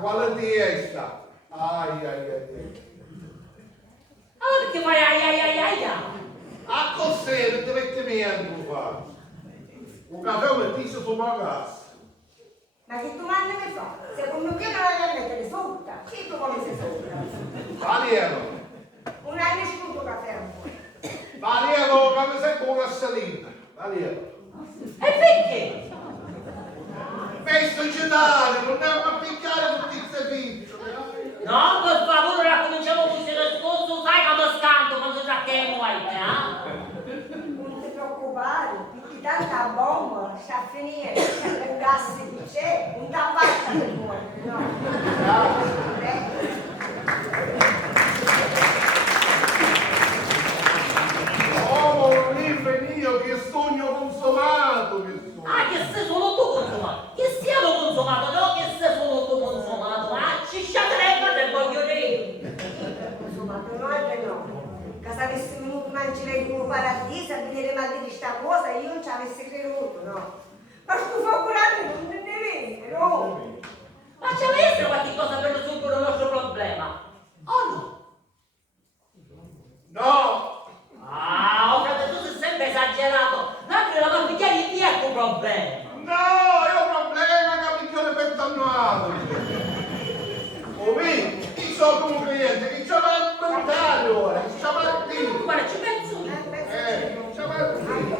quale ti è sta? Ai. Allora perché fai ai? A cos'è? Non ti metti niente qua. Un caffè o mettisse su una casa. Ma che domande mi fa? Secondo me non la mettere sotto. Chi tu come sei sotto? Valiero. Un anno scudo caffè un po'. Valiero, come sei con una salita. Valiero. E perché? Questo è generale, non andiamo a picchiare tutti i servizi. No, per favore, ora cominciamo con questo discorso, sai che mi scanto quando trattiamo Non ti preoccupare, perché tanta bomba sta a finire. Un gas che c'è, un tabacco che muore, no? Oh, io che sogno consumato, che sogno. Ah, che sei solo tu consumato, che siamo consumato, no che sei solo tu consumato, ci sciaterebbe del voglio dire. Consumato no. Che se avessi venuto a mangiare in un paradiso a venire a dire questa cosa, io non ci avessi creduto, no? Ma sto figurando non ne vedi, no? Ma ci avessero qualche cosa per risolvere il nostro problema, o no? No! Ah, ho capito, tu sei sempre esagerato, l'altro la picchiare di ecco un problema. No, è un problema che mi chiede per annuale. Oh, vedi, chi sono un cliente, chi c'ha l'inventario ora, chi c'ha l'attimo. Guarda, ci penso io. Chi c'ha l'attimo.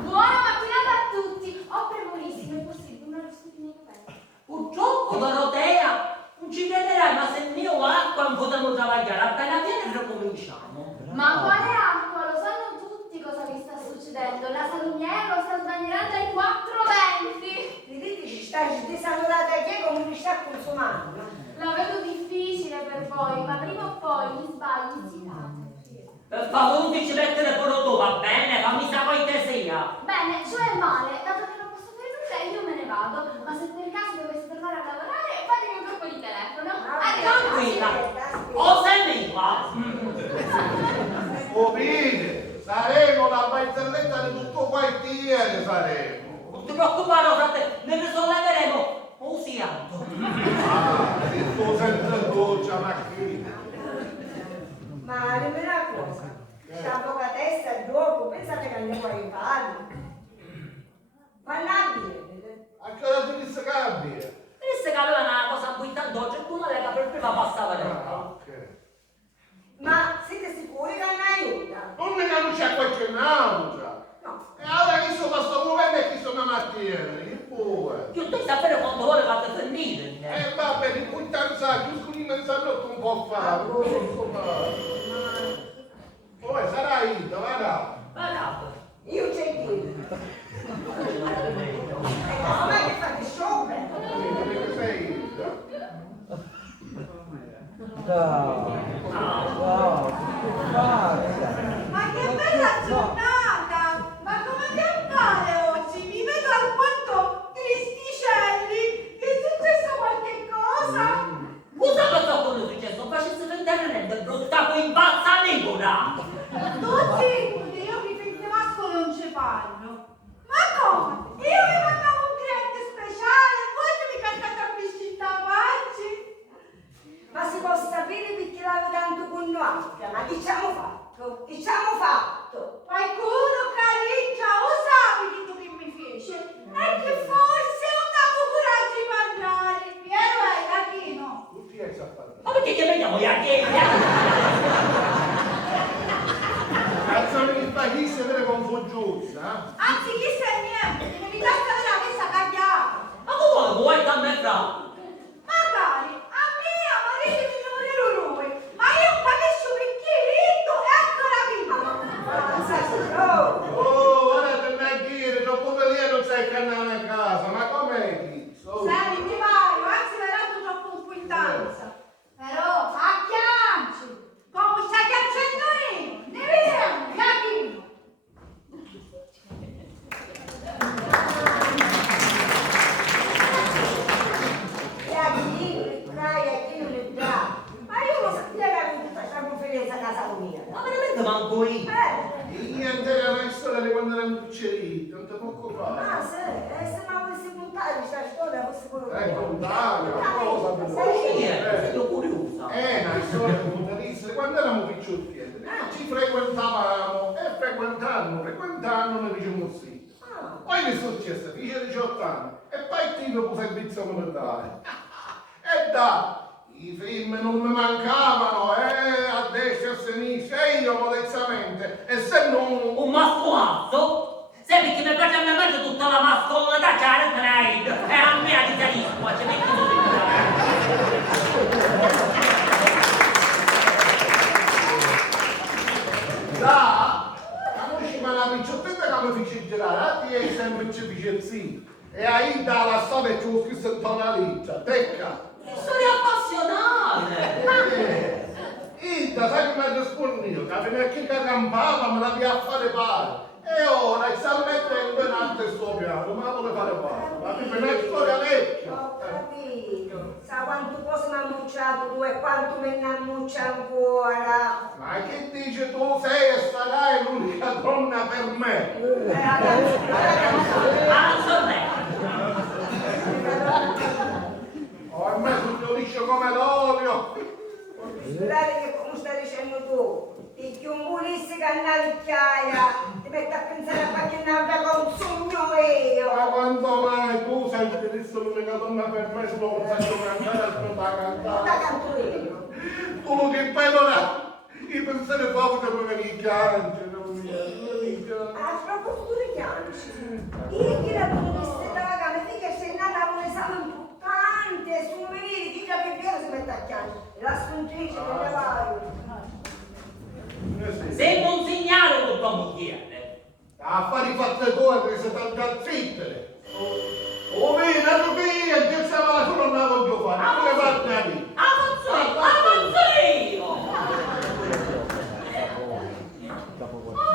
Buona mattinata a tutti! Ho premurissimo, è possibile una rostina coperta? Purtroppo, Dorotea, non ci crederai, ma se io acqua non potremo travagliare, appena viene ricominciamo. Ma quale acqua? Lo sanno tutti cosa vi sta succedendo. La salumiera lo sta sbagliando ai 420. Vedete, ci sta disalurata che come mi sta consumando, no? La vedo difficile per voi, ma prima o poi gli sbagli si danno. Per favore, non ti ci mettere pure tu, va bene? Fammi sapere te sia. Bene, cioè male, dato che non posso fare nulla io me ne vado, ma se per caso dovessi tornare a lavorare fatemi un colpo di telefono. Tranquilla, o sei viva? Oh, vedi, saremo la barzelletta di tutto quartiere, saremo. Non ti preoccupare, frate, ne risolleveremo usiando. Ah, se tu senza doccia, macchina. Ma dimmi una cosa, sta poca testa e dopo, pensate che andiamo a aiutarli? Vanno a dire. A che ora ti disse cambia? Disse che aveva una cosa buttando, cioè tu la lega per prima passava l'età. Ok. Ma siete sicuri che non aiuta? Non mi non c'è qualche nausea. No. E allora chi sono questo governo e chi sono mattiere? Il pure. Io devo sapere quando vuole fate finire. Va bene, in quintanza, giusto di mezzanotte un po' fa. Poi sarà Ida, guarda. Guarda. Io c'è chi? Ma che fate sciopero? Perché sei Ida? Ma che bella giornata! Ma come ti appare oggi? Mi vedo alquanto tristicelli! È successo qualche cosa? Cosa cosa è successo? Facesse vedere niente, brutta qui in pazza libera. Tutti? Io mi fette masco non ci parlo. Ma come? Io mi mandavo un cliente speciale, voi che mi cantate a biscitta facci? Ma si può sapere perché l'avevo tanto con noi? Ma che ci hanno fatto? Che ci hanno fatto? Qualcuno cariccia, o sapi che tu che mi fece? E che forse ho dato coraggio di parlare. Piero è Iachino. Tutti hai sapere. Ma perché che vediamo gli archivi? Canzone di Pachisse delle confugiuzza, Anzi, chi sei niente, mi devi dare la messa cagliata. Ma come vuoi che a me fra? Magari, a me apparire di non lui, ma io capisco perché rido e ancora vivo. Oh, ora te ne dire, dopo che lì non c'è il canale in casa, ma com'è chi? Senti, mi pare, anzi mi hai dato troppo un quintanza. Però, acchianci, come stai chiacciando io, ne vediamo, Iachino. piccerino, non ti preoccupare. Ah, se mi volessi contare questa storia, fosse quello che Contare, cosa Sono curiosa. una storia comunitaria, quando eravamo picciotti, ci frequentavamo e frequentando ne diciamo sì. Poi mi è successo, fece 18 anni e poi il tipo fu servizio militare. E i film non mi mancavano, a destra e a sinistra, e io modestamente, essendo Un mascolatto? Sai perché mi piace a mia madre tutta la mascolatà, c'è la trade, e a me la chitarrismo, ci metti tutto in da, quando ci va la picciottetta che mi fece girare, e sempre ci fece il sì. E ahí dalla storia ci ho scritto in tonalità, tecca. Che storia appassionale! Ida, sai come rispondo io? Che fino a chi che campava me la via a fare pare. E ora sta mettendo in alto il suo piano, ma la vuole fare pare. Ma è una storia vecchia. ho capito. Sa quanto cose mi ha ammucciato tu e quanto me ne ammuccia ancora. Ma che dici tu sei e sarai l'unica donna per me? Ah, sorella! Ormai sono liscio come l'olio. Scusate che come stai dicendo tu, picchi un bulisse che è una vecchiaia, ti metti a pensare a qualche un'altra consugno Ma io. quanto mai tu sei l'unica donna per me, se lo faccio cantare al tuo da Da cantare? canto io. Tu lo che fai non ha, i pensieri proprio che mi viene in chiaro, non mi viene. Ah, proprio tu le chiami. Io chi la dottoressa daga, mi dica se è nata con un esame importante, su un venire, dica che vero si mette a chiamare. La spuntrice del cavallo. Sei consegnare con tua moglie. Affari fatti tu che sei tanto zittere. Oh, vedi, la tua figlia, Dio sa la tua non la voglio fare, non le parte lì. Avanzo io!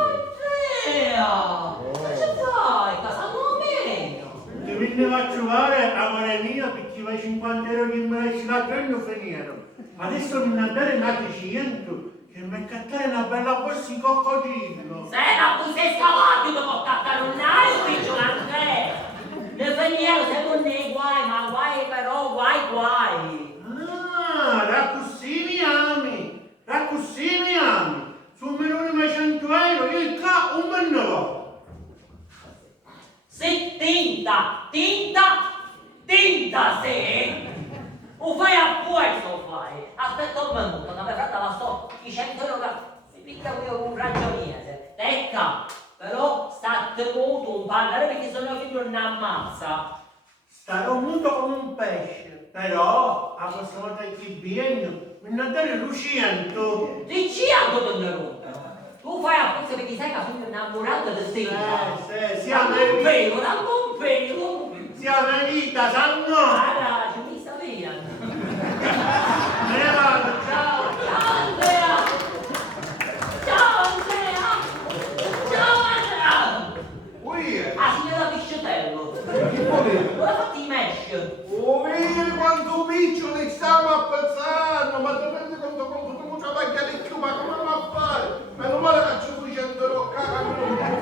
Andrea! Ma che fai? Casano meno! Ti veniva a trovare, amore mio, perché vai 50 euro che mi lasci la giorno finito. Adesso mi andare a 100 che mi cattare una bella borsa di coccodrillo. Se non tu sei scavato, ti può cattare un naio, piccolo Andrea! Le feniere sempre nei guai, ma guai però, guai! Ah, raccossini ami. Su 1.100 euro, io qua un menno. Se tinta se! O fai a questo fai! Aspetta un minuto, che mi fatta la storia, i 100 euro che si picca qui un ragioniere. Ecca, però sta tenuto un parlare perché se no che non ammazza. Starò muto come un pesce, però a questa volta che viene mi andare lucento. Dici a dove ne rompe? Tu fai a questo perché sai che sono innamorato di te. Sia non vero. sia una vita, sanno. Allora, ci mi sta via. Me ne vado, ciao. Ciao Andrea! Qui Ah, signora Piscitello! Che volete? Ora fatti i mesh! Oh, vedi quanto piccioli stiamo appezzando, ma ti rendi conto quanto tu ci vai di più, ma come va a fare? Meno male che ci fui 100 euro a casa, non mi fai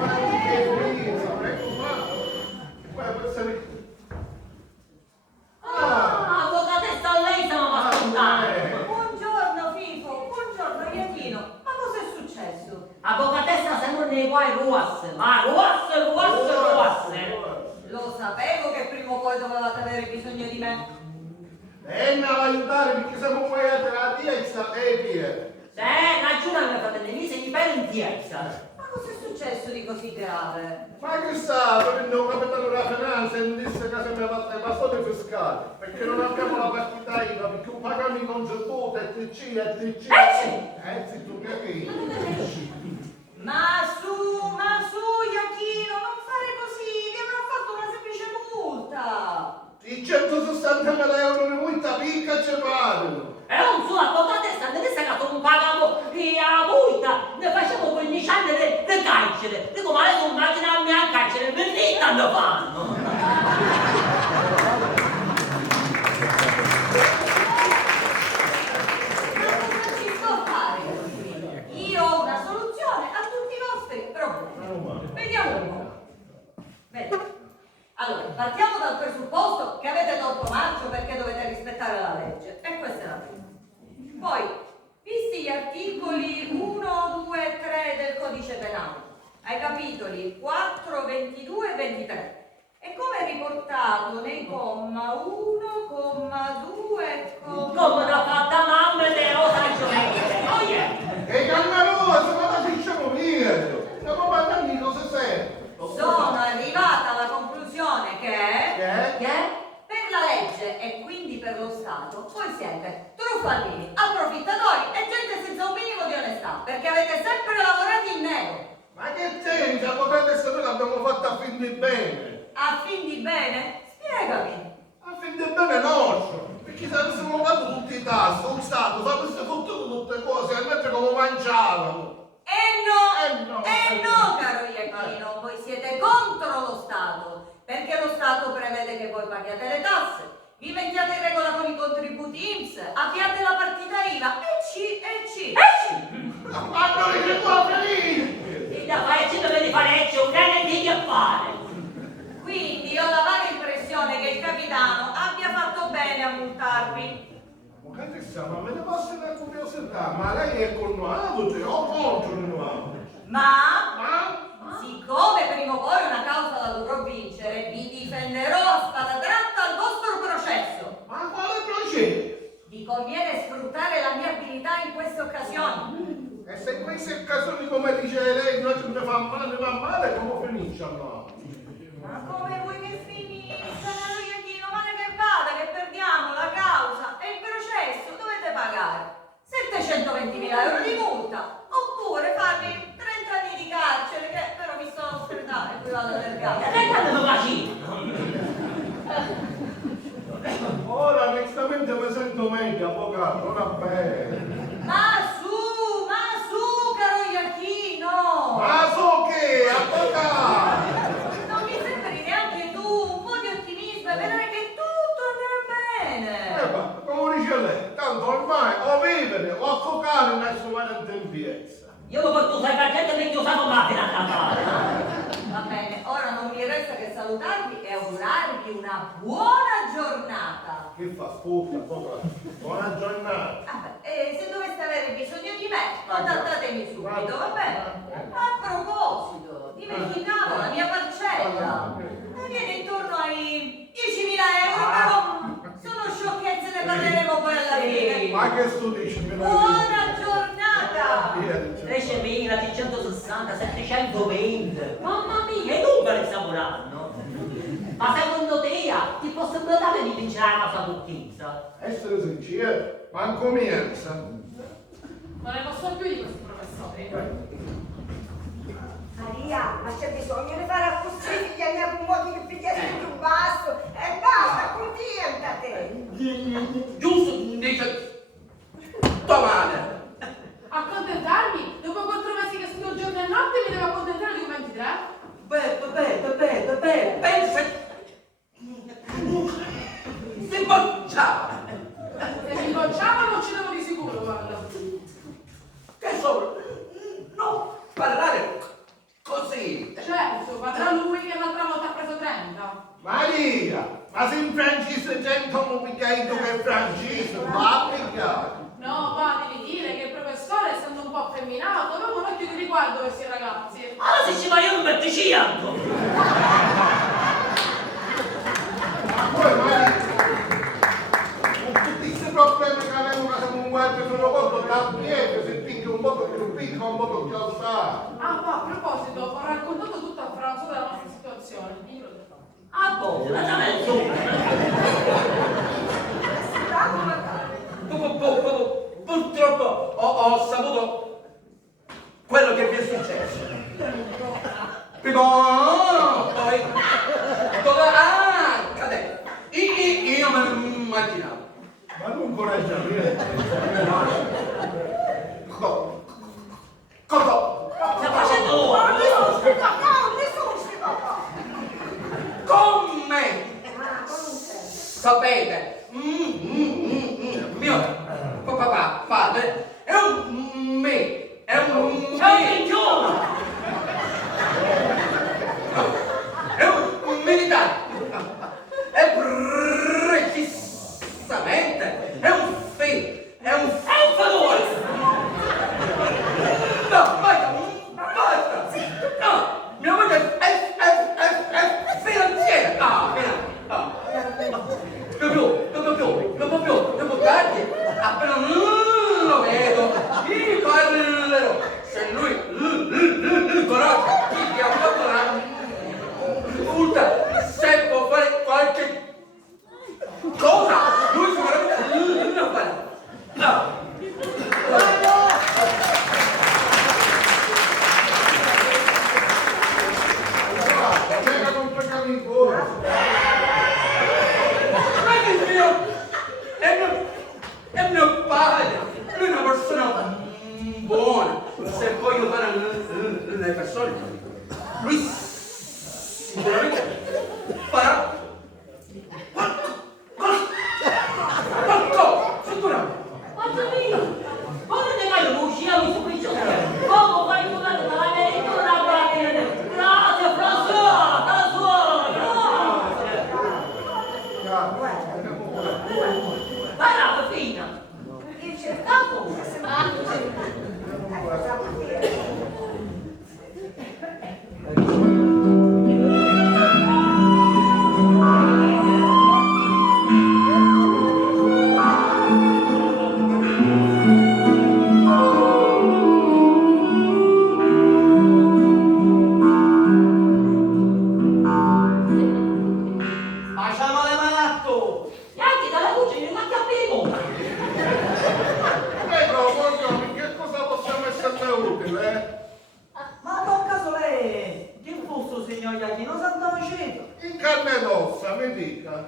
niente, ecco qua. Poi pensare... Avvocatessa, lei stiamo ascoltando! Buongiorno Fifo, buongiorno Iachino. Ma cosa è successo? Avvocatessa, siamo nei guai Ruas! Ma Ruas! Lo sapevo che prima o poi dovevate avere bisogno di me. Venna ad aiutare perché siamo qua a terapia e sta via. Ragione mia fratello, mi sei per intiezza! Ma cosa è successo di così grave? Ma che sa, prende un capitano della finanza e mi disse che se mi fatta la storia fiscale, perché non abbiamo la partita IVA, perché un pagamento di contributo, ETC. Sì, tu capisci? Ma su, Iachino, non fare così, vi avrò fatto una semplice multa. I 160.000 euro di multa picca ci fanno. E non solo avvocatessa, ne sa che non pagavo la multa, ne facciamo 15 anni di carcere. Dico, ma lei non immaginarmi a carcere, venite lo fanno! Ma cosa ci sto a fare? Io ho una soluzione a tutti i vostri problemi. Vediamo un po'. partiamo dal presupposto che avete tolto marcio perché dovete rispettare la legge, e questa è la prima. Poi, visti gli articoli 1, 2 e 3 del codice penale, ai capitoli 4, 22 e 23, e come riportato nei comma 1, comma 2, Come l'ha fatta mamma di Rosa Giovenile? Oh yeah! E Cannarosa, ma la diciamo mia! Stiamo parlando di cose serie! sono arrivata alla conclusione che Che? per la legge e quindi per lo Stato voi siete truffaldini, approfittatori e gente senza un minimo di onestà, perché avete sempre lavorato in nero. Ma che c'entra? Potete sapere l'abbiamo fatta a fin di bene! A fin di bene? Spiegami. A fin di bene nostro! Perché se avessimo pagato tutti i tassi, lo Stato, se avesse fottuto tutte cose, e mentre come mangiavamo! No, caro Iachino, voi siete contro lo Stato, perché lo Stato prevede che voi paghiate le tasse, vi mettiate in regola con i contributi INPS, abbiate la partita IVA e Ma non è che tua felice! E da fare ci dovete fare un grande figlio a fare. Quindi ho la vaga impressione che il capitano abbia fatto bene a multarvi. Ma che siamo? Me ne passa una curiosità, ma lei è con noi o contro noi? Ma siccome prima o poi una causa la dovrò vincere, vi difenderò a spada tratta al vostro processo. Ma quale processo? Vi conviene sfruttare la mia abilità in queste occasioni. E se in queste occasioni, come dice lei, noi ci ne fa male, come finisce a noi? Ma come vuoi che finisca, caro Iachino? Male che vada, che perdiamo la causa e il processo, dovete pagare 720.000 euro di multa, oppure farvi 30 anni di carcere, che però visto l'austerità equivale all'ergastolo. E quando lo faccio? Ora onestamente mi sento meglio, avvocato, ora bene. Ma su, caro Iachino! Ma so che, avvocato! Non mi sembri neanche tu, un po' di ottimismo e vedrai che tutto andrà bene. Ma come dice lei, tanto ormai o vivere o affogare in assumere in tempiezza. Io lo porto sai per gente che usato macchina a Natale. Va bene, ora non mi resta che salutarvi e augurarvi una buona giornata. Che fa? Scusa, avvocato. Buona giornata. E se doveste avere bisogno di me, contattatemi subito, va bene? A proposito, dimenticavo la mia parcella. Viene intorno ai 10.000 euro, però sono sciocchezze, ne parleremo poi alla fine. Ma che sto dicendo? Buona giornata! 13.000, 160, 720. Mamma mia, i numeri stiamo dando. Ma secondo te, ti posso dare di vincere la cosa tuttizia? Essere sincero, ma comienza. Non ne posso più di questi professori. Maria, ma c'è bisogno di fare apposta figlia mia con modi che pigliassi più basso e basta, accontentate. Giusto, dice tua madre. Accontentarmi? Dopo 4 mesi che studio giorno e notte mi devo accontentare di un 23? Beh, pensa. Si bocciava. Se mi bocciava non ci devo di sicuro, guarda. Che so, non parlare così. Certo, padrà lui che l'altra volta ha preso 30. Maria, ma se in francese sentono picchiato che è francese, va picchiato. No, va, devi dire che il professore, essendo un po' affemminato, aveva un occhio di riguardo verso i ragazzi. Allora se ci vai io non mettici anche. Ma poi Maria, con tutti questi problemi che abbiamo che siamo un guardia sono conto da piede, se picchia un po' più piccolo, un po' più alzato. Ah, ma a proposito, ho raccontato tutto a Franzo della nostra situazione. Io l'ho già fatto. Ah, boh, lasciami il Purtroppo ho saputo quello che vi è successo. Poi dove cadere. Io me lo immaginavo. Ma non coraggio, Cosa? Sta facendo Ma ora. nessuno sti papà! Come Ah, come sapete? Mio padre è un me. C'è un minchione. È un militare. ascolta, se può fare qualche cosa, lui sicuramente lo farà. No. Venga con peccato in cuore. Ma è mio padre, lui è una persona buona, se poi aiutare le persone, lui sicuramente farà qualcosa, sicuramente. Ma non ne vai a uscire a su questo come fai tu dalla merenda una macchina? Grazie, François, da solo, grazie. Parla, figlia. Io cercavo, cosa vuol dire? Facciamo le manatto! Neanche dalla luce non la capivo. Prego, buongiorno, in che cosa possiamo esserne utile? Ma per caso lei, che fu sto signor Iachino Sant'Amicito? In carne ed ossa, mi dica.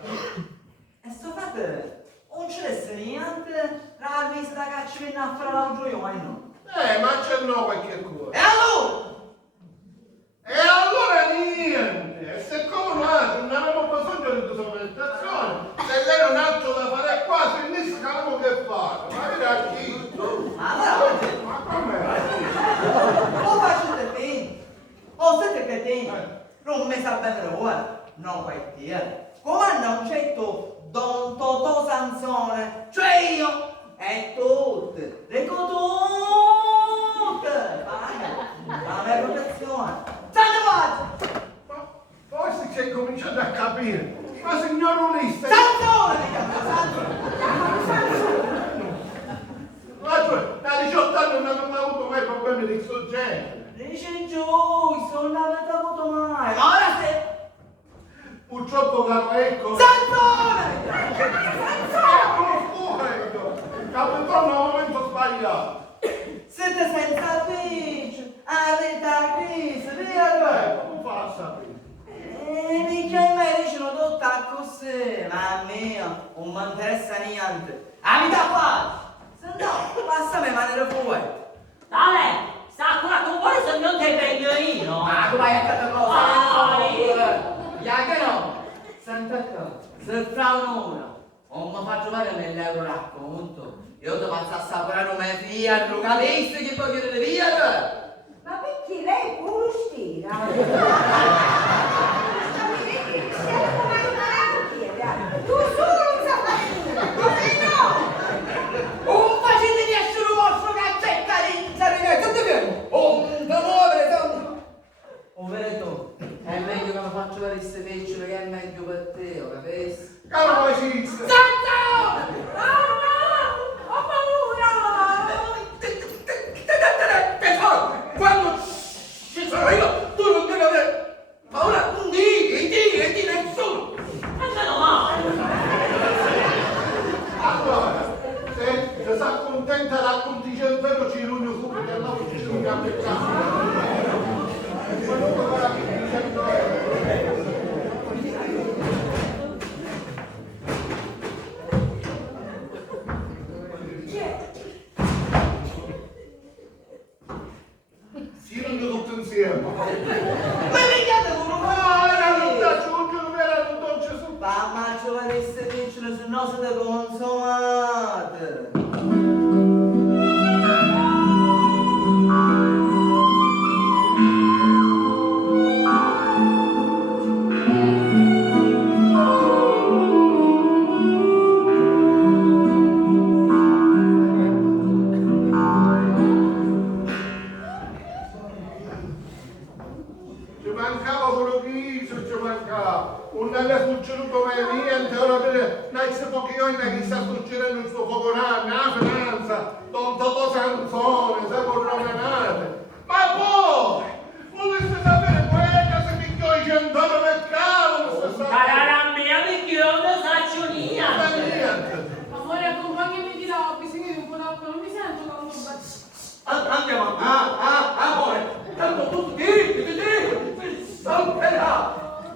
E sto frate, non ci resta niente, la visita che ci viene a fare l'altro io, ma no. Ma c'è no qualche cosa. E allora? E allora niente, e siccome noi non avevamo bisogno di documentazione, se lei non ha altro da fare qua, se ne sappiamo che fare. Ma vedi chi? Ma no, Ma com'è? lo facete bene. O siete cretini? Non mi sa bene ora, no quartiere. Come non c'è tu, Don Totò Sansone, cioè io, e tutte, dico tutte, vai, la mia protezione. Santo Ma forse c'è cominciato a capire. Ma signor Ulisse, Sansone mi chiamo, Sansone. ma cioè, da 18 anni non abbiamo avuto mai problemi di questo genere. Dice giù, non avete avuto mai, ma ora se... Purtroppo caro ecco. Sansone! Eccolo fuori! Capitano al momento sbagliato. Siete senza bici, avete la crisi, vero? Come fa a sapere? Mica i medici lo tutta così, ma mia, non mi interessa niente. Avete a fare! Se no, passami manere fuori. Dai, sta qua con voi se non ti prendo io. Ma tu vai a casa cosa? Iachino, Senta qua, se fra un'ora non mi faccio fare 1.000 euro racconto, io ti faccio assaporare un mio figlio, capisci che poi chiedere via? Ma perché lei è pure stira? Tu solo non sa fare nulla, così no! Non facete nessuno vostro cazzetta lì! Sarete tutti vieni! Non muovere tanto! Oh, vedo, è meglio che mi faccio fare queste peccole che è meglio per te, lo capisci? Caro amicizia! Santo! No, no! Ho paura! tesoro, quando ci sarò io, tu non devi avere paura, di nessuno. Meno male. Allora, se si accontenta racconti il vero ci riuniamo subito e noi ci riuniamo a casa. Si riuniamo tutti insieme. Ma mica devo No, era non ti aggiungo, non era un dolce su. Ma ci vuole queste peccole, se no siete consumate! Ci mancava quello che ci mancava. Un è succeduto mai niente, ora per questi pochi anni che sta succedendo il suo focolare, la finanza, Don Totò Sansone, se rovinate. Ma poi, volete sapere quella se picchiò i 100 euro per caso? andiamo, amore, tanto tu ti salterà.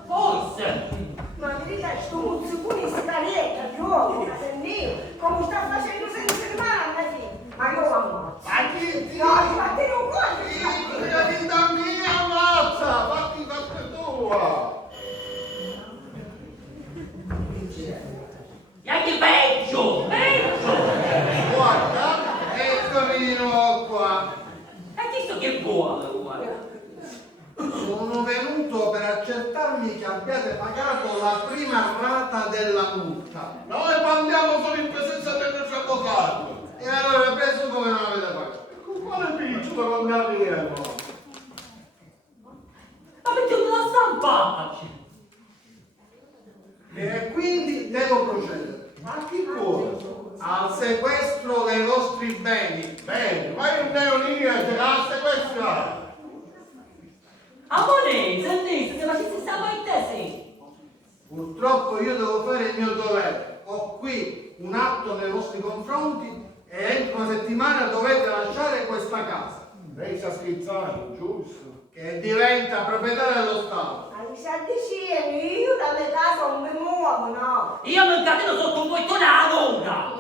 Forse. Ma mi dica, sto muzzicone in scaletta, gioco, mio, come sta facendo senza fermare a me? Ma io ammazzo. Ma chi ti... No, ti fatti un La vita mia, ammazza! Fatti parte tua! E anche peggio, peggio. Guarda, eccomi di nuovo qua. E chi sto che vuole, guarda. Sono venuto per accertarmi che abbiate pagato la prima rata della multa. Noi parliamo solo in presenza del nostro avvocato. E allora preso come non avete pagato. Con quale picciolo non arriviamo? Avete una stampata. E quindi devo procedere. Ma a chi vuole? Al sequestro dei vostri beni. Bene, ma io non ho niente da sequestrare. Amore, senti, se facessi stavo in te, sì. Purtroppo io devo fare il mio dovere. Ho qui un atto nei vostri confronti e entro una settimana dovete lasciare questa casa. Lei sta scherzando, giusto? Che diventa proprietà dello Stato. Ma mi sa di sì, io da mia casa non mi muovo, no? Io mi incateno sotto un bottone alla nuda.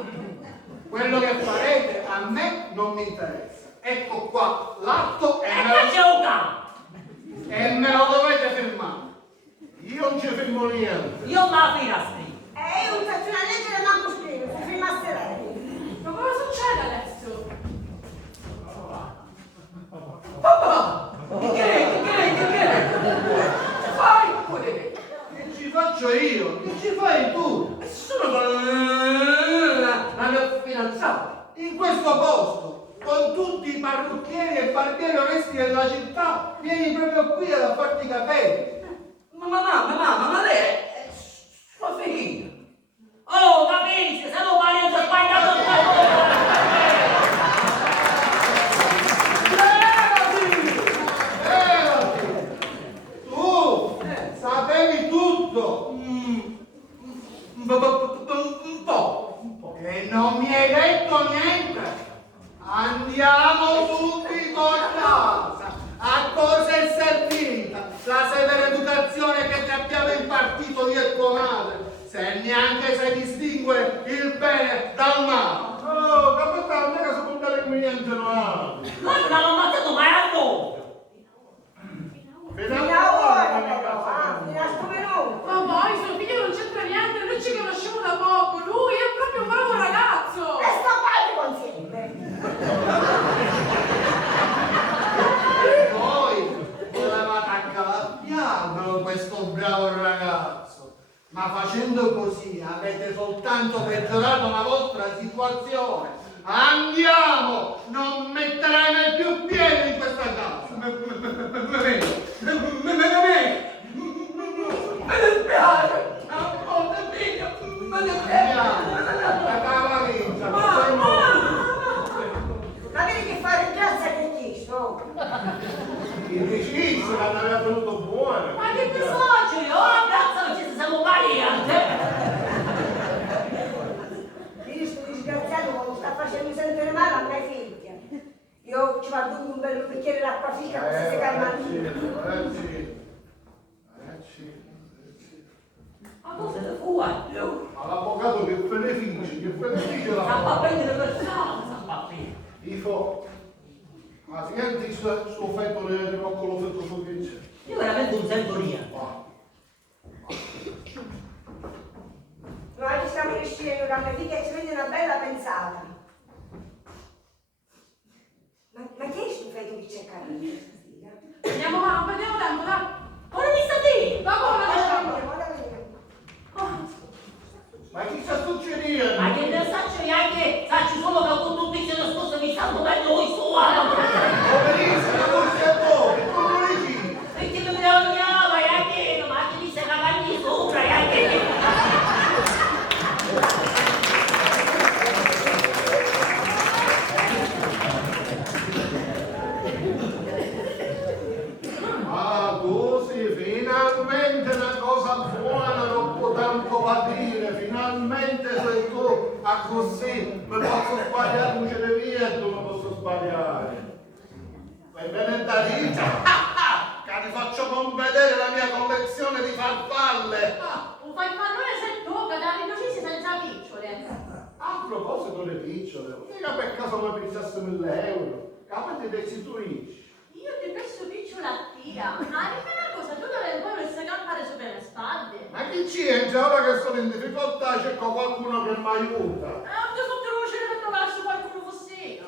Quello che farete a me non mi interessa. Ecco qua l'atto E che gioca? e me lo dovete firmare. Io non ci firmo niente. Io ma firasti. Io non faccio una legge da manco scrivere, si firmasse lei. Ma cosa succede adesso? Papà! Che fai? Che ci faccio io? Che ci fai tu? Sono con la mia fidanzata. In questo posto, con tutti i parrucchieri e barbieri onesti della città, vieni proprio qui ad farti i capelli. Ma lei è sua figlia. Oh, capisci, se non parli ho sbagliato Tu sapevi tutto Un po'. e non mi hai detto niente. Andiamo subito a casa. A cosa è servita la severa educazione che ti abbiamo impartito io e tua madre? Se neanche sai distinguere il bene dal male. Oh, capitano, mica si può dare qui niente no. Noi non abbiamo ammazzato mai a noi. Fino a ora però, fino a sto minuto. Ma poi suo figlio non c'entra niente, noi ci conosciamo da poco, lui è proprio un bravo ragazzo! E sto padre consiglio. Voi volevate accalappiarvelo questo bravo ragazzo, ma facendo così avete soltanto peggiorato la vostra situazione. Andiamo! Non metterai mai più piede in questa casa! Me dispiace. Amore mio, me dispiace. La cavaletta, ma sei Ma vedi che fare grazia che ti sto? il riciclo che aveva venuto buono. Ma che ti soggi? Ora cazzo ci siamo variante. Vedi sto disgraziato come sta facendo sentire male a mia figlia. Io ci vado un bel bicchiere d'acqua fresca così si calma. Ma cosa ne fuori? All'avvocato che benefici la Sta a prendere per strada, sta a prendere. Tifo, ma senti il suo fetto di roccolo fetto su che c'è? Io veramente non sento niente. Noi ci stiamo riuscendo da mia figlia e ci vede una bella pensata. Ma chi è sto feto che c'è caro? Andiamo mamma, perdiamo tempo, dai! Ora mi sta te? Dopo la lasciamo! Ma chi sta succedendo? Ma che ne saccio neanche, sacci solo che con tutti i nascosti mi stanno bene voi su. Poverissima, forse a voi, che non lo dici? Perché mi vergognava, e anche, ma anche mi sei cagati sopra, e anche... Ah, così, finalmente una cosa buona, non può tanto patire, finalmente sei tu, a così, mi posso sbagliare, non ce ne via e tu non posso sbagliare. Benedetta, che ti faccio comvedere la mia collezione di farfalle. Un farfallone sei tu, che da ridocisi senza picciole. A proposito delle picciole, mica per caso mi pizzasse 1.000 euro. Capite che si tu ricci. Io ti penso picciola a tia. Ma dimmi una cosa, tu dove vorresti campare sopra le spalle? Ma chi c'entra? Ora che sono in difficoltà cerco qualcuno che mi aiuta. Non ti sotto luce per trovarsi qualcuno fosse io.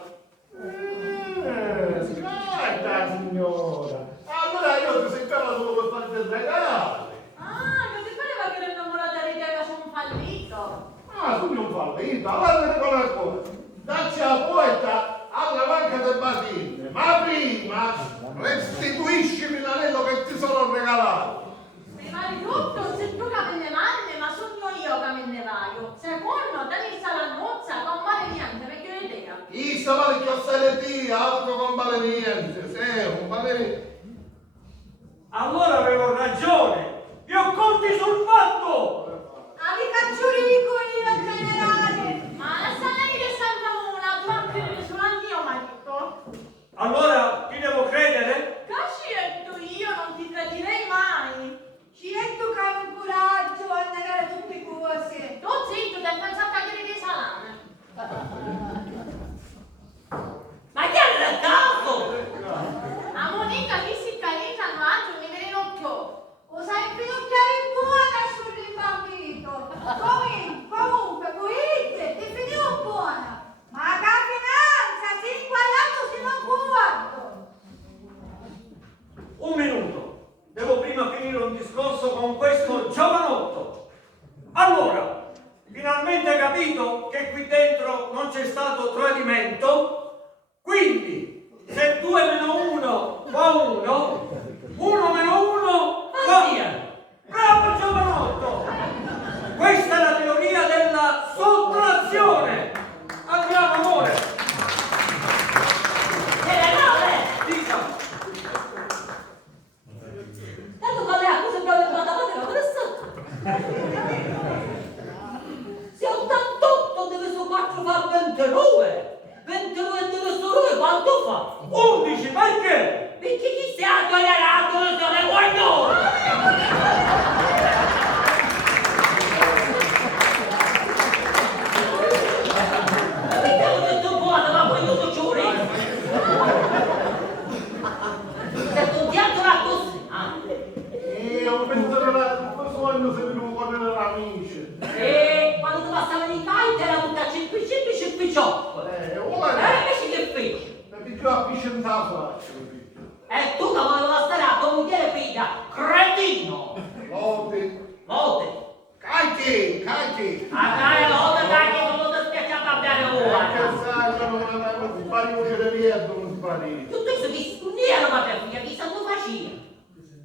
Aspetta signora. Allora io ti sei chiamata solo per farti il regalo. Ah, non ti pareva che l'innamorata di te sono un fallito? Ah, tu non fallito, allora con una cosa. Dacci la poeta alla banca del Badine, ma prima restituiscimi l'anello che ti sono regalato. Prima di tutto, se tu che me ne mandi, ma sogno io che me ne vaio. Secondo, tenista la nozza, non vale niente, perché ho idea. Chi sta male che ho sale altro non vale niente, sì, non vale niente. Allora avevo ragione, vi ho conti sul fatto! Amica giuridico io, generale! Ma la lei che sembra una, tu a credere solo al mio marito? Allora chi devo credere? Caccietto, io non ti tradirei mai. Ciretto che hai un coraggio a negare tutte cose! Tu zitto, ti hai pensato a dire di salame. Ma chi è il caso? A Monica chi si carica al maggio mi viene l'occhio. Cosa infinocchiare buona sull'imbambito! Comunque, coite, ti finivo buona! Ma che finanza, si inquadrato sino a quarto! Un minuto, devo prima finire un discorso con questo giovanotto. Allora, finalmente capito che qui dentro non c'è stato tradimento? Quindi, se 2 meno 1 fa 1, 1 meno 1 fa 2. Bravo giovanotto! Questa è la teoria della sottrazione. Andiamo, amore. Diciamo. Tanto con le accuse abbiamo entrato la cosa è stato. Se 88 deve su 4 fa 29. 29 deve su 2 quanto fa? 11, perché? Perché chi si ha tollerato le sole vuoi noi? Abbiamo detto buono, ma poi tutto giuri. Se contiamo la così. Io penso che la sogno se devo con le amici. Quando ti passavano i kite era tutta cippi-cippi-cippi-ciocco. Ora Invece che feci? mi più avvicinato faccio. E tu che volevo stare a comunitare figlia, cretino! Lode. Cacchi. A dai, lode, dai, che non ti spiace a cambiare ora! Che sai, non si pari voce di vierto, non si pari. Tutto questo che studiano, ma per figlia, chi sanno facire?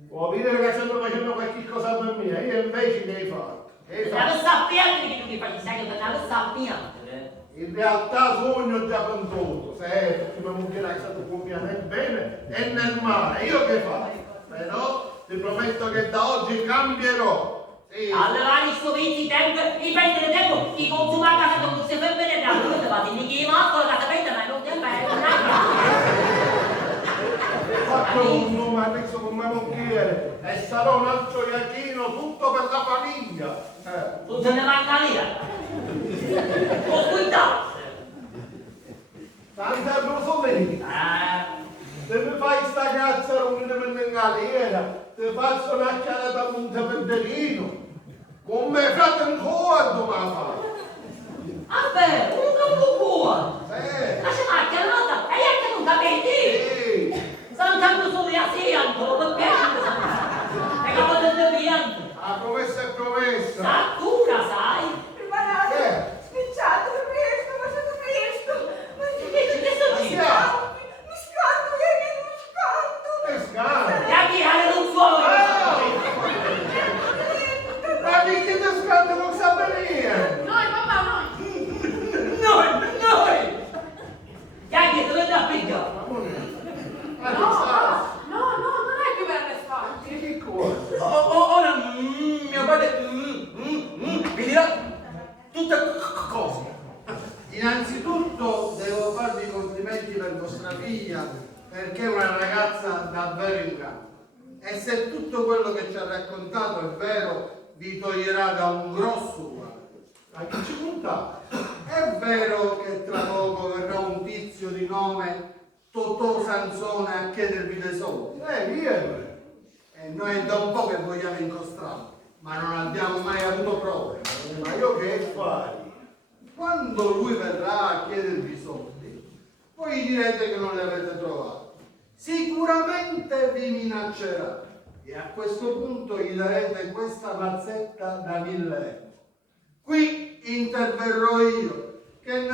Può vedere che stanno facendo qualche cosa per me, io invece che hai fatto? Non sappiate che tu mi fai, sai che non sappiate. In realtà sogno già pensato, perché mia moglie è stato con me nel bene e nel male. Io che faccio? Però ti prometto che da oggi cambierò. Sì. Allevare i suoi vizi, i penti del tempo, i consumati a casa non si fa bene da lui, ti fate in chi ma con la casa ma non ti Faccio un nome adesso con mia moglie e sarò un altro iachino tutto per la famiglia. Tu se ne vai a lì. Con cuidado. Tanta non so bene. Se mi fai sta cazzo non mi mette in galera, ti faccio una chiara da Monte Pendelino. Con me frate ancora ma fa. Vabbè, un campo buono. Sì. Lascia macchia, non e anche non capiti. Sì. Stanno andando solo a Sianto, per piacere. E che vuole del pianto. La promessa è promessa. Sattura, sai? Preparate, spicciate presto, ma siete presto. Ma Che sto mi giro? scatto, che non scatto. Che scala. E a chi ha non suono? Ma di che ti scatto non sa venire? Noi, papà, noi. Noi! E a chi dove da pigliare? No, non è che per arrestarci. Che cosa? Ora mio padre mi dirà tutte cose. Innanzitutto devo farvi i complimenti per vostra figlia, perché è una ragazza davvero in gamba. E se tutto quello che ci ha raccontato è vero, vi toglierà da un grosso guaio. A chi ci punta? È vero che tra poco verrà un tizio di nome Totò Sansone a chiedervi dei soldi? Viene. E noi è da un po' che vogliamo incostrarlo, ma non abbiamo mai avuto prove. Ma io che fai? Quando lui verrà a chiedervi soldi, voi gli direte che non li avete trovati. Sicuramente vi minaccerà e a questo punto gli darete questa mazzetta da 1.000 euro. Qui interverrò io, che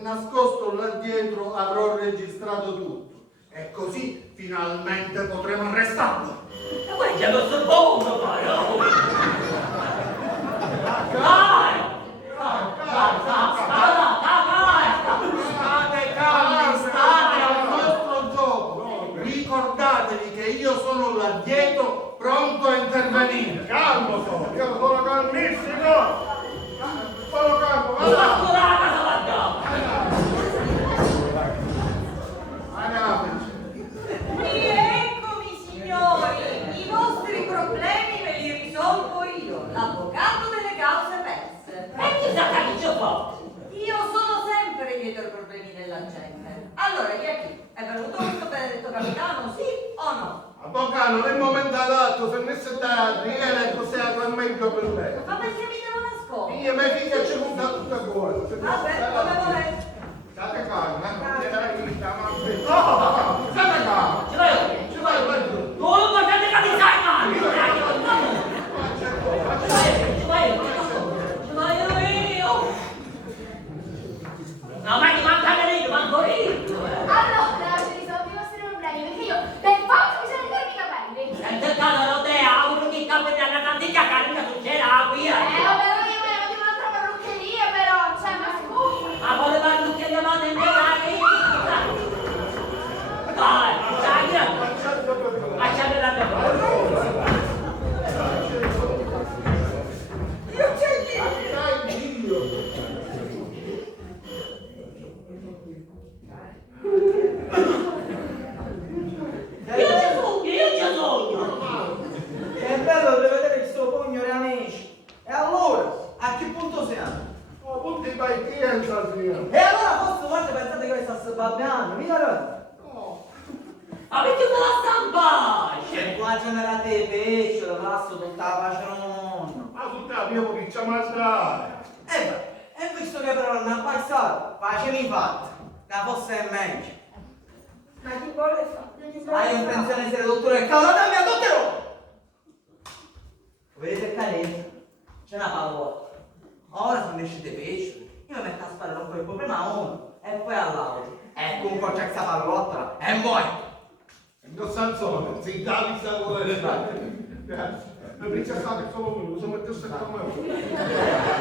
nascosto là dietro avrò registrato tutto e così finalmente potremo arrestarlo. E poi c'è lo sottofondo poi, no? Dai! State calmi, state al vostro gioco. Ricordatevi che io sono là dietro pronto a intervenire. Calmo sono, io sono calmissimo. Sono calmo, va là. Eccomi signori, i vostri problemi me li risolvo io, l'avvocato delle cause perse. E chi sa che ci fa? Io sono sempre dietro i problemi della gente. Allora, Iachì, è venuto questo benedetto capitano, sì o no? Avvocato, nel momento adatto, se ne si dà, viene così a meglio per lei. Ma perché mi devo nascondere? Io mia figlia ci punta tutte cose. Vabbè, come volete. State calmi, state calmi. Ci vai io? Ci vai, vai tu. Non lo guardate che mi sai mai! Ci vai io! No, ma ti manca lì, manco io! Allora, ci risolvi i vostri problemi, perché io per forza mi sono ritorni i capelli. Senti cara Rodea, auguro che capo della canticchia carica succederà qui. Vabbè, non io volevo di un'altra parruccheria, però, cioè, ma scusa. Ma vuole parrucchieria ma te ne dai? Dai, dai, lasciami la mia parola. Io c'è Dio. Io ci sogno! È bello di vedere questo pugno di amici. E allora, a che punto siamo? Oh, punti pazienza, signore. E allora forse voi pensate che mi sta sbagliando, mica no? Ma perché me la stampasci? E qua generate i pesci, lo passo tutta la pace al mondo. Ma tutta abbiamo che ci ammazzare. E visto che però non ha passato, facemi fatta, che fosse è meglio. Ma chi vuole fare? Hai un pensione essere dottore, cavolo, dammi a dottore! Vedete il calente? C'è una pallottola. Ora sono esce dei pesci, io mi metto a sparare un colpo prima a uno e poi all'altro. E comunque c'è questa pallottola e muoio. Non Sansone, si dà di sapore. Grazie. La princessa che solo uno, si mette a come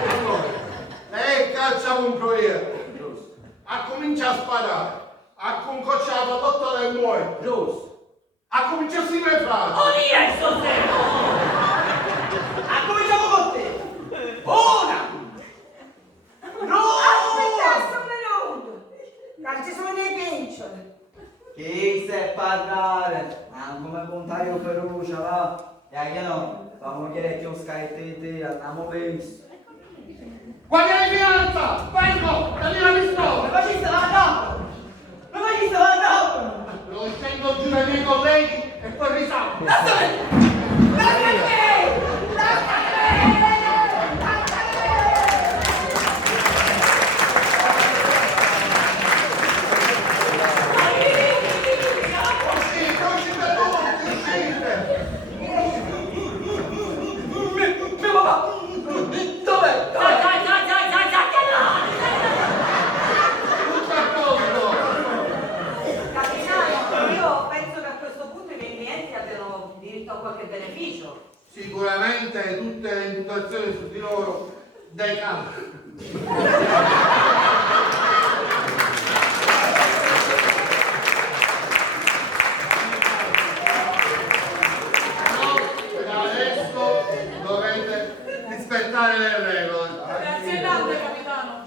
allora, lei caccia un proiettile, giusto? A cominciare a sparare. Ha concocciato la pallottola e muore, giusto? Ha cominciato a si fare. Oh, riesco te! Cominciamo con te! Una! Aspetta, sto venuto. Calci sono nei pinccioli. Chi sa parlare? Ma come puntare io Ferruccia, va? E che no? La moglie che chiosca e te, andiamo visto. Guarda in piazza! Vengo! Dagli la pistola! Ma ci stava andando? Ma ci stava andando? Lo scendo giù dai miei colleghi e poi risalgo. Lasciami! Mio papà! Dov'è? Capitano, io penso che a questo punto i miei clienti abbiano diritto a qualche beneficio. Sicuramente tutte le imputazioni su di loro decadono. Adesso dovete rispettare le regole. Grazie tante, capitano.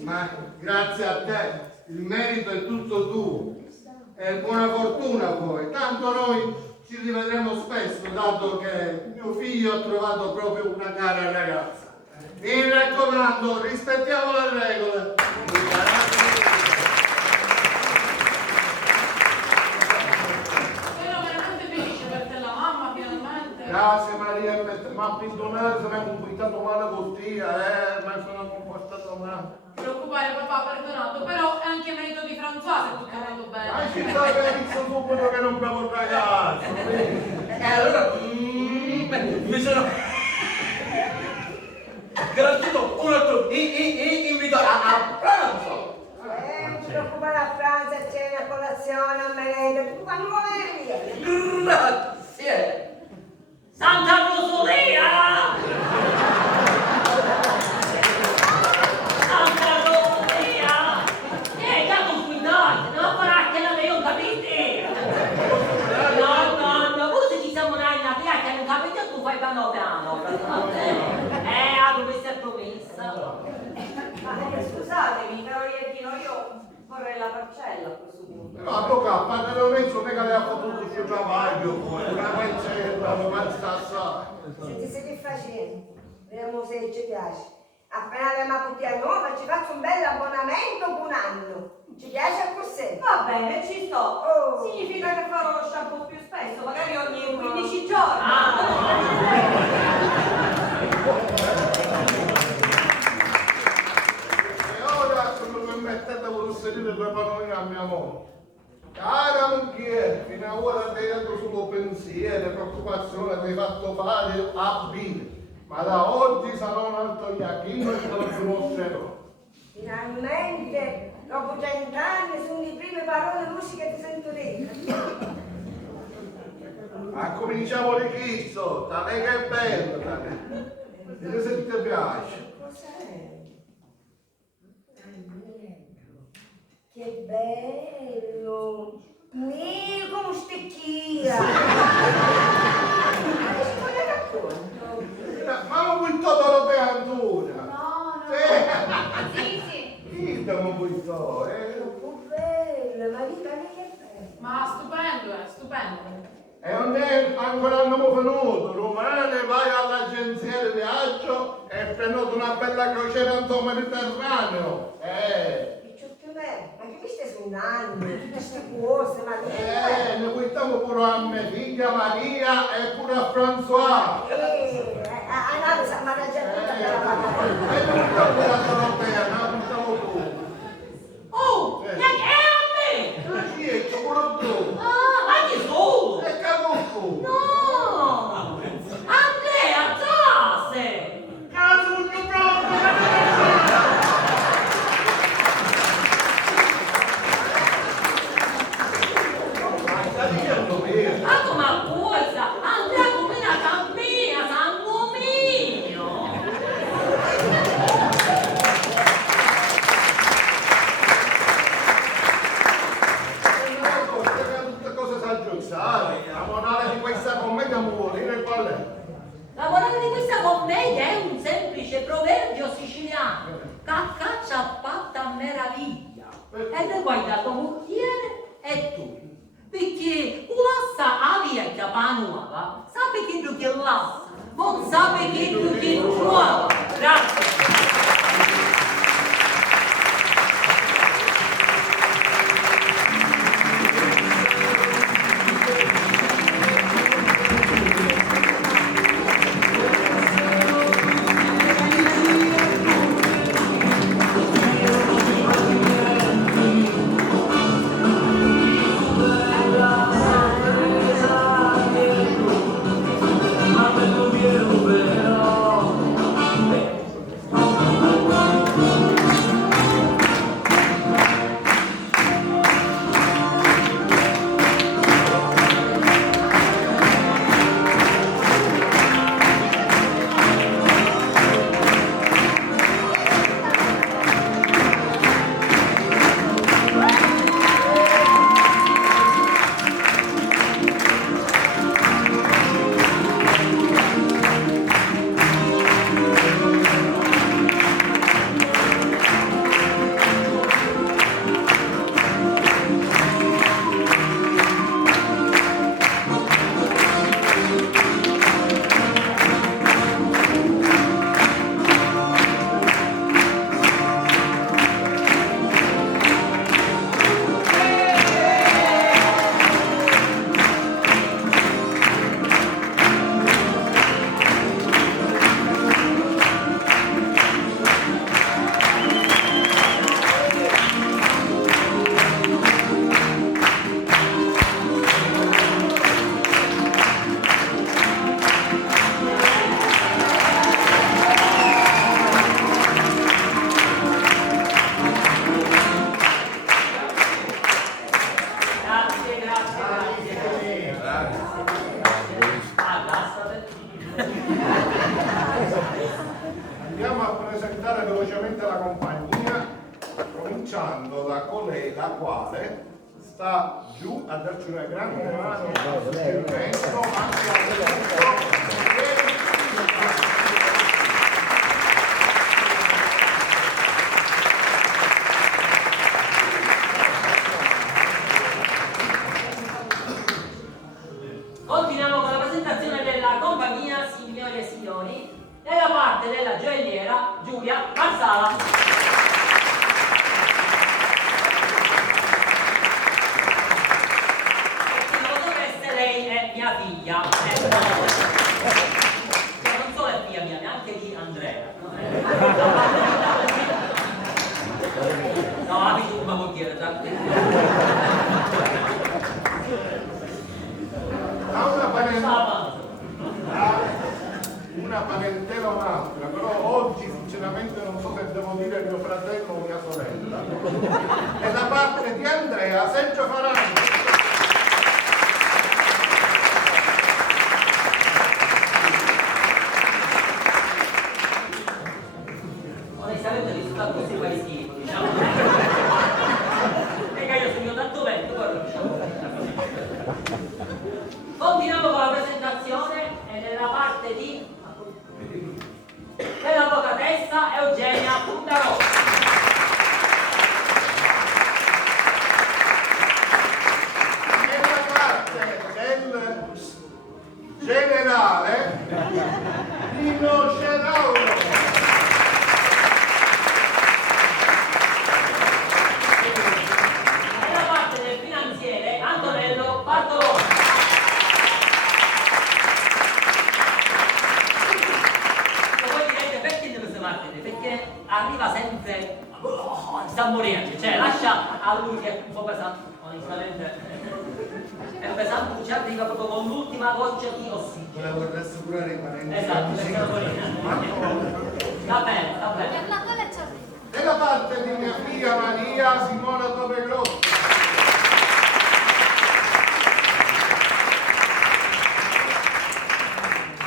Ma grazie a te, il merito è tutto tuo. E buona fortuna poi, tanto noi ci rivedremo spesso, dato che mio figlio ha trovato proprio una cara ragazza. Mi raccomando, rispettiamo le regole. Sono veramente felice per te la mamma, finalmente. Grazie Maria, ma perdonate se mi ha comportato male con te, ma sono comportato male. Non ti preoccupare papà, perdonato, però è anche merito di François se tutto è andato bene. Ma ci sta che hai visto subito che non bevo un ragazzo. E allora mi sono garantito un altro invito a pranzo. Non ti preoccupare, a pranzo, a cena, a colazione, a merenda, quando vuoi venire. Grazie. Santa Rosolia! Santa Rosolia! Dato cuidate, devo fare anche la mia, non capite? No, voi se ci siamo nella piazza, non capite, tu fai piano piano, la promessa è promessa. Scusatemi, caro Iechino, io vorrei la parcella a questo punto. No, avvocato, ma non penso che le ha fatto tutto il suo travaglio, poi, una pancetta, ma sta assai. Se ti siete facendo, vediamo se ci piace. Appena abbiamo la bottiglia nuova ci faccio un bel abbonamento per un anno. Ci piace così? Va bene, ci sto. Oh. Significa che farò lo shampoo più spesso, magari ogni 15 giorni. E ora, se mi permettete, voglio salire due parole a mia moglie. Cara moglie, fino ad ora ti hai dato solo pensiero, preoccupazione, ti hai fatto fare a bene. Ma da oggi sarò un altro Iachino e te lo dimostrerò. Finalmente, dopo 100 anni, sono le prime parole luci che ti sento dire. Ma cominciamo di chisso, da me che è bello, da me. Vedi se ti piace. Cos'è? Che bello! Mio come stecchia! Ma ci vuole racconto? Ma non buttato la peantura! No, Sì, sì. Chi te mi buttò, Troppo bello, ma mica che è bello! ma stupendo, stupendo. E non è ancora non venuto, domani vai all'agenzia di viaggio e prenoto una bella crociera in tutto Mediterraneo. Picciotto me, ma che mi stai suonando? Tutte queste cose, ma Ne guidiamo pure a mia figlia Maria e pure a François. Andiamo a mangiare tutta quella papà. E non guidiamo pure a Dorotea, no, guidiamo pure. Oh, e a me! Chi è? Pure tu. Ma chi sono? E capo. No! Andrea, Tase! Caso proprio! Ma stai dicendo vero? Ma come cosa? Andrea come una campina, sangue mio! Tutte cose saggiuzzate. La morale di questa commedia vuole dire qual è? La morale di questa commedia è un semplice proverbio siciliano. Caccaccia fatta a meraviglia. E ne guai dato mucchiere e tu. Perché lassa a vecchia pa nuova, sape che tu che lassa, non sape che tu che nuova. Grazie. Ma per tu vero vero Andiamo a presentare velocemente la compagnia, cominciando da colei la quale sta giù a darci una grande mano al suggerimento anche Continuiamo con la presentazione della compagnia, signore e signori, nella parte della gioielliera Giulia Marsala. Lei è mia figlia, non solo è figlia mia, neanche di Andrea. No, la figlio come vuol dire, una parentela o un'altra, però oggi sinceramente non so se devo dire mio fratello o mia sorella. E da parte di Andrea, Sergio Farani. Onestamente risultato così quasi schifo, diciamo. E che io sogno tanto vento, poi lo diciamo. Continuiamo con la presentazione e nella parte dell'avvocatessa Eugenia Puntarò. Nella parte del generale Nino Ceraulo. Nella parte del finanziere Antonello Bartoloni. Perché arriva sempre sta morendo, cioè lascia a lui che è un po' pesante, onestamente è pesante, ci arriva proprio con l'ultima goccia di ossigeno. La vorrei assicurare i parenti. Esatto, perché lo va bene, va bene. Nella parte di mia figlia Maria Simona Torregrotta.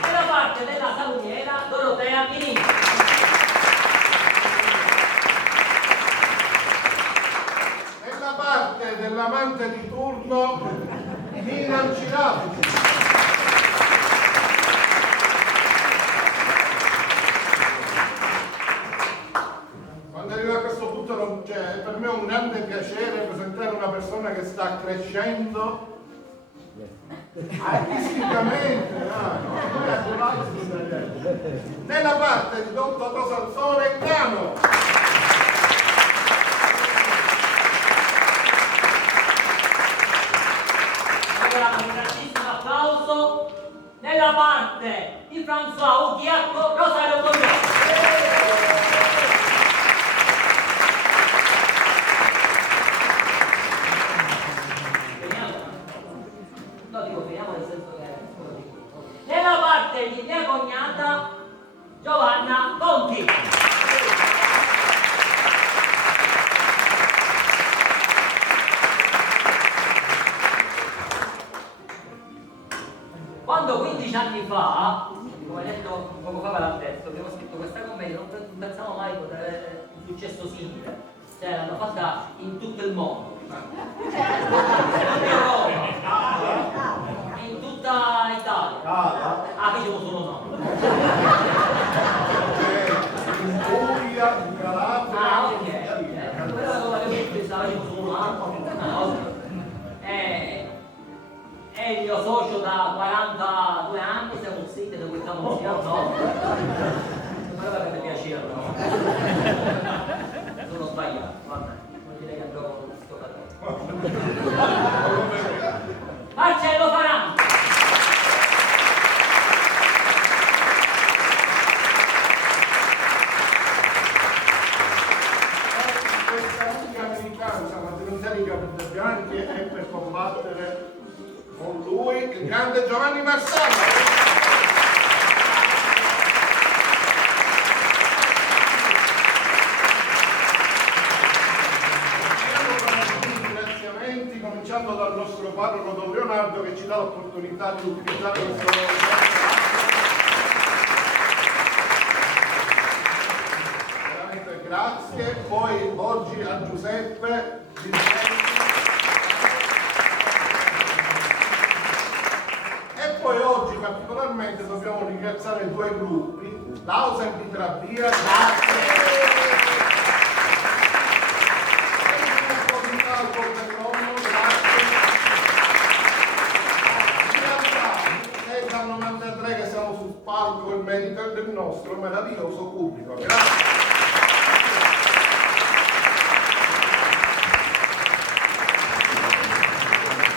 Nella parte della salumiera Dorotea Minini. Parte dell'amante di turno Milan Cirato. Quando arrivo a questo punto per me è un grande piacere presentare una persona che sta crescendo artisticamente, nella parte di Don Totò Sansone Cano. Un grandissimo applauso nella parte di François Udiacco Rosario Boglione. Finiamo nel senso che nella parte di mia cognata Giovanna Conti. Quando 15 anni fa, come detto poco fa l'ha detto, abbiamo scritto questa commedia, non pensavamo mai di poter avere un successo simile. Cioè l'hanno fatta in tutto il mondo. In Europa, in tutta Italia. Ah, che solo no. In Puglia, in Calabria. Ah, ok. Però l'avevo solo un anno. È il mio socio da 42 anni, siamo un sito da cui stiamo no. Però che mi piaceva, no? Sono sbagliato, vabbè, non direi che abbiamo questo Marcello Farani. Questa unica militanza matrimoniale per bianchi è per combattere con lui il grande Giovanni Marsala. Cominciando dal nostro parroco Don Leonardo che ci dà l'opportunità di utilizzare questo grazie. E poi oggi a Giuseppe. E poi oggi particolarmente dobbiamo ringraziare due gruppi, l'Ausen di Trabia, grazie. E il gruppo di Calco del Nonno, grazie. È dal 93 che siamo sul palco, il merito è del nostro meraviglioso pubblico. Grazie.